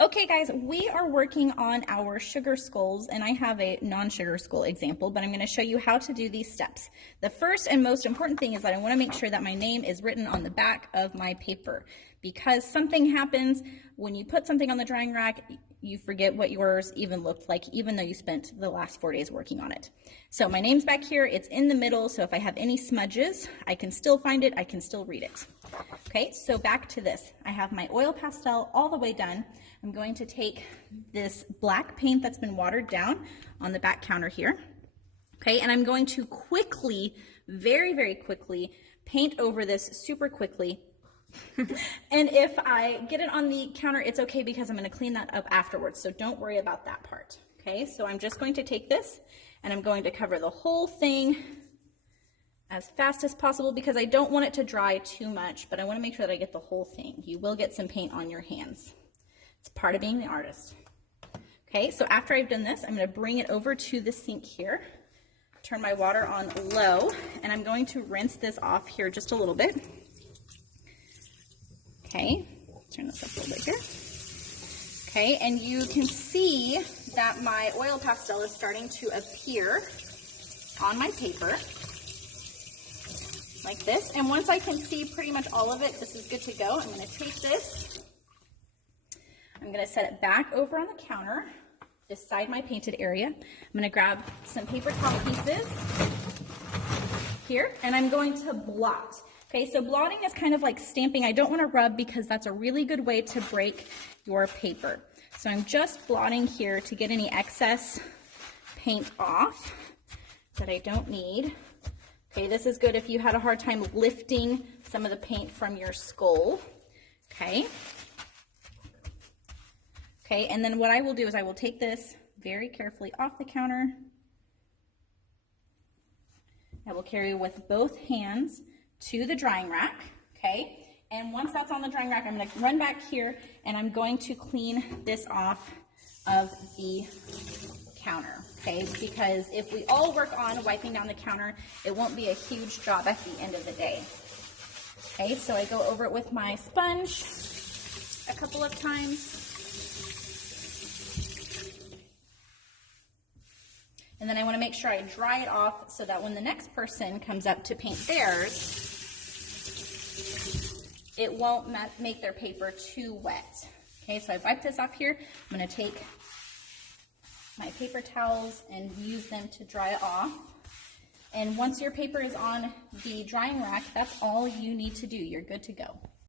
Okay guys, we are working on our sugar skulls, and I have a non-sugar skull example, but I'm going to show you how to do these steps. The first and most important thing is that I want to make sure that my name is written on the back of my paper, because something happens when you put something on the drying rack, you forget what yours even looked like, even though you spent the last 4 days working on it. So my name's back here, it's in the middle, so if I have any smudges, I can still find it, I can still read it. Okay, so back to this. I have my oil pastel all the way done. I'm going to take this black paint that's been watered down on the back counter here. Okay, and I'm going to quickly, very, very quickly, paint over this super quickly. And if I get it on the counter, it's okay because I'm going to clean that up afterwards, so don't worry about that part. Okay, so I'm just going to take this and I'm going to cover the whole thing as fast as possible because I don't want it to dry too much, but I want to make sure that I get the whole thing. You will get some paint on your hands. It's part of being the artist. Okay, so after I've done this, I'm going to bring it over to the sink here, turn my water on low, and I'm going to rinse this off here just a little bit. Okay, turn this up a little bit here. Okay, and you can see that my oil pastel is starting to appear on my paper, like this. And once I can see pretty much all of it, this is good to go. I'm going to take this, I'm going to set it back over on the counter, beside my painted area. I'm going to grab some paper towel pieces here, and I'm going to blot. Okay, so blotting is kind of like stamping. I don't want to rub because that's a really good way to break your paper. So I'm just blotting here to get any excess paint off that I don't need. Okay, this is good if you had a hard time lifting some of the paint from your skull. Okay. Okay, and then what I will do is I will take this very carefully off the counter. I will carry with both hands to the drying rack, okay? And once that's on the drying rack, I'm gonna run back here and I'm going to clean this off of the counter, okay? Because if we all work on wiping down the counter, it won't be a huge job at the end of the day. Okay, so I go over it with my sponge a couple of times. And then I want to make sure I dry it off so that when the next person comes up to paint theirs, it won't make their paper too wet. Okay, so I've wiped this off here. I'm going to take my paper towels and use them to dry it off. And once your paper is on the drying rack, that's all you need to do. You're good to go.